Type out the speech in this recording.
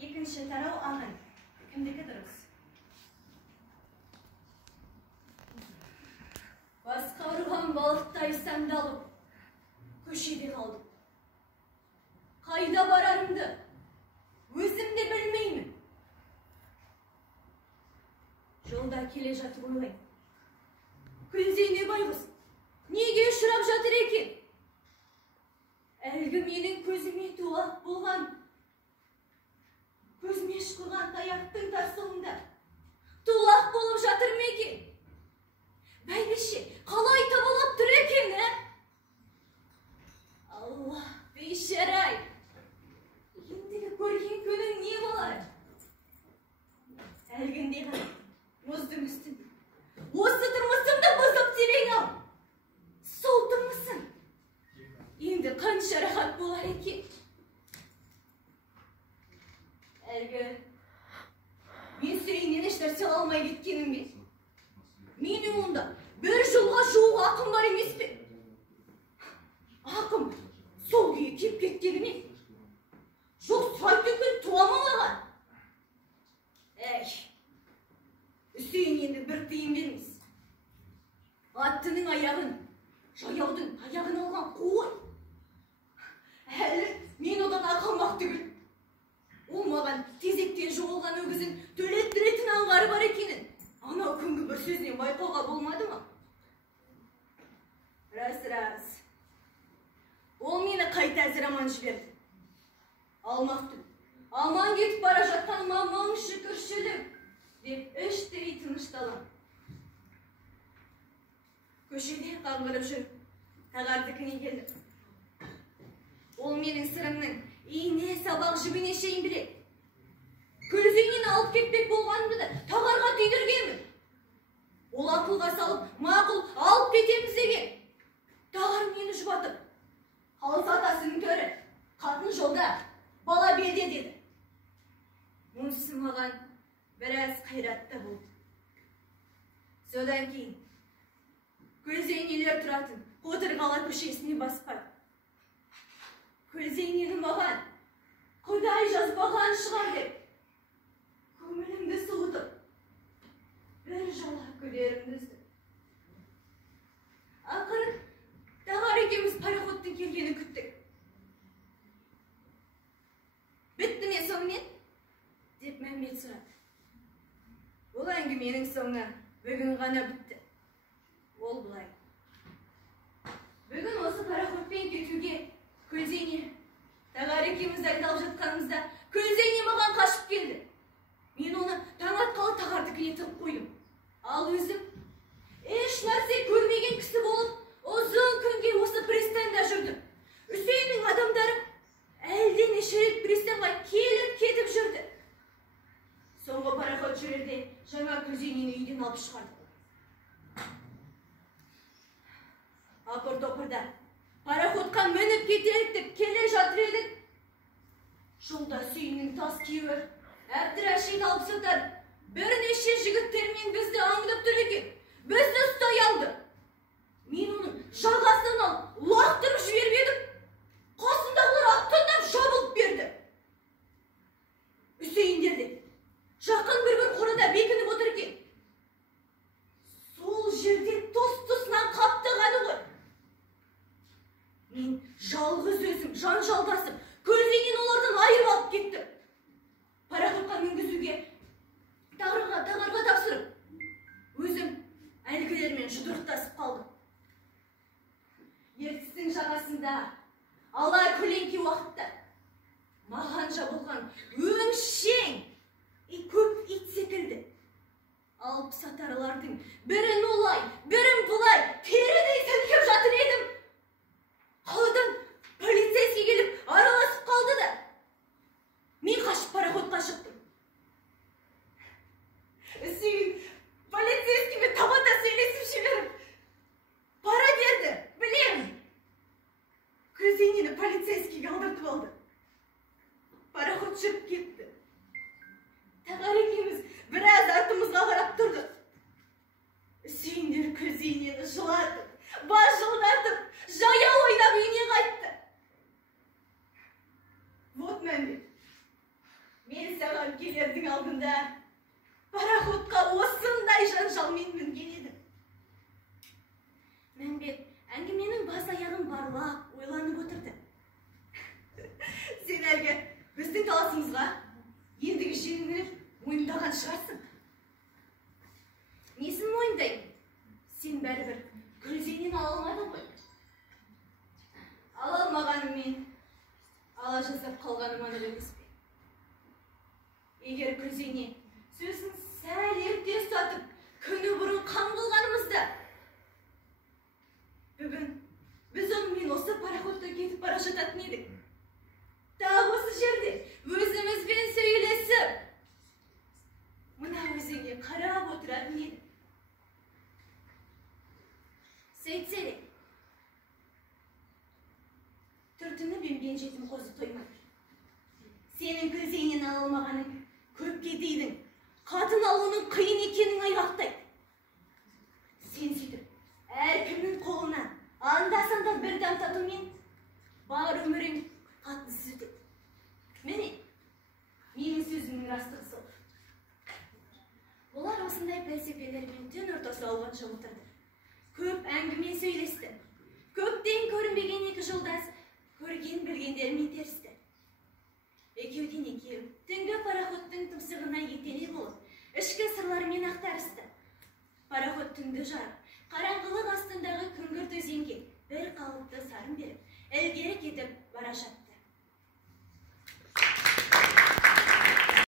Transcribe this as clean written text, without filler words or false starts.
екінші тарау ағын. Кімдікі дұрыс? Басқа ұрған балықтай сандалып, көшеде қалдым. Қайда барарымды өзім де білмеймін. Жолда келе жатып ойлаймын. Күлзейне байғыз, неге ұшырап жатыр екен? Әлгі менің көзіме тулақ болған, көзіме шыққан таяқтың тарсылында тулақ болып жатыр ма екен? Бәйбіше, қалай табалап тұр екен, ә? Аллах, бейшарай! Ендігі көрген күнің не болар? Әлгінде ғана мұздың үстінде осы тұрмысымды бұзып терең-ау. Сол тұрмысым енді қанша рахат болар екен? Әлгі мен сүйінен ешнәрсе алмай кеткенім бе? Менің онда бір жылға жуық ақым бар емес пе? Ақым сол күйі кеп кеткені ме? Жоқ, сайтын күн туа ма маған? Әй, Үсейін енді бір тыйым бермес. Аттының аяғын, жаяудың аяғын алған қуын. Әлі мен одан ақылмақ түгіл. Ол маған тезектен жоғалған өгізін төлеттіретін аңғары бар екенін анау күнгі бір сөзінен байқауға болмады ма? Рас. Ол мені қайта әзір аман жіберді. Алмақ түн, аман кетіп бара жатқаныма мың шүкіршілік деп іштей тынышталам. Көшеде қаңғырып жүріп, тағардікіне келдім. Ол менің сырымның ине сабақ жібіне шейін біледі. Күлзейнен алып кетпек болғанымды да тағарға түйдіргенмін. Ол ақылға салып, мақұл алып кетеміз деген. Тағар мені жұбатып, қалыс атасының төрі, қатын жолда, бала белде деді. Мұнысы маған біраз қайратты болды. Содан кейін Күлзейнелер тұратын Қотырғала көшесіне баспады. Күлзейнені маған Құдай жазбаған шығар деп көңілімді суытып, бір жалап күдерімді үзді. Ақыры Тағар екеуміз пароходтың келгенін күттік. Бітті ме сонымен? Деп Мәмбет сұрады. Бұл әңгіменің соңы бүгін ғана бітті. Ол бұлай. Бүгін осы пароходпен кетуге Күлзейне, Тағар екеуміз айдалып жатқанымызда Күлзейне маған қашып келді. Мен оны таң атқалы Тағардікіне тығып қойдым. Ал өзім еш нәрсе көрмеген кісі болып, ұзын күнге осы пристанда жүрдім. Үсейіннің адамдары әлден неше рет пристанға келіп кетіп жүрді. Соңғы пароход жүрерде жаңа Күлзейнені үйден алып шығарды. Апыр-топырда пароходқа мініп кетелік деп келе жатыр едік. Жолда Үсейіннің тас күйеуі Әбдірашид Алпысатар бірнеше жігіттермен бізді аңдып тұр екен. Бізді ұстай алды. Мен оның жағасынан алып лақтырып жіберіп едім. Қасындағылар аттандап жабылып берді. Үсейіндер де жақын бір қорада бекініп отыр екен. Сол жерде тұс-тұсынан қаптағаны ғой. Мен жалғыз өзім жанжалдасып, Күлзейнен олардан айырып алып кеттім. Пароходқа мінгізуге Тағарға тапсырып, өзім әлгілермен жұдырықтасып қалдым. Ертістің жағасында ала көлеңке уақытта маған жабылған өңшең көп ит секілді. Алпысатарлардың бірін олай, бірін бұлай терідей сілкіп жатыр едім. Қаладан полицейский келіп араласып қалды да. Мен қашып пароходқа шықтым. Үсейін полицейскиймен табанда сөйлесіп жіберіп пара берді, білем. Күлзейнені полицейскийге алдыртып алды. Пароход жүріп кетті. Тағар екеуміз біраз артымызға қарап тұрдық. Үсейіндер Күлзейнені жылатып, бас жылдатып, жаяу ойнап үйіне қайтты. Вот Мәмбет, Мен саған келердің алдында пароходқа осындай жанжалмен мінген едім. Мәмбет әңгіменің бас аяғын барлап ойланып отырды. Сен әлгі біздің таласымызға ендігі жеңіні мойындаған шығарсың. Несін мойындайын? Сен бәрібір Күлзейнен ала алмадың ғой. Ала алмағанымен ала жаздап қалғаным анық емес пе? Егер Күлзейне сөзін сәл ерте ұстатып, күні бұрын қан қылғанымызда, бүгін біз онымен осы пароходта кетіп бара жататын едік. Тағы осы жерде өзімізбен сөйлесіп, мына өзенге қарап отыратын едік. Сөйтсе де, түртініп емген жетім қозы тоймайды. Сенің Күлзейнен алылмағаның көпке дейдің, қатын алуының қиын екенін айғақтайды. Сен сөйтіп, әркімнің қолынан анда-санда бір дәм татумен бар өмірің қатынсыз өтеді. Міне, менің сөзімнің растығы сол. Олар осындай пәлсепелермен түн ортасы ауғанша отырды. Көп әңгіме сөйлесті. Көптен көрінбеген екі жолдас көрген білгендерімен терісті. Екеуден екеу түнгі пароходтың тұмсығына етене болып, ішкі сырларымен ақтарысты. Пароход түнді жарып, қараңғылық астындағы күңгірт өзенге бір қалыпты сарын беріп, ілгері кетіп бара жатты.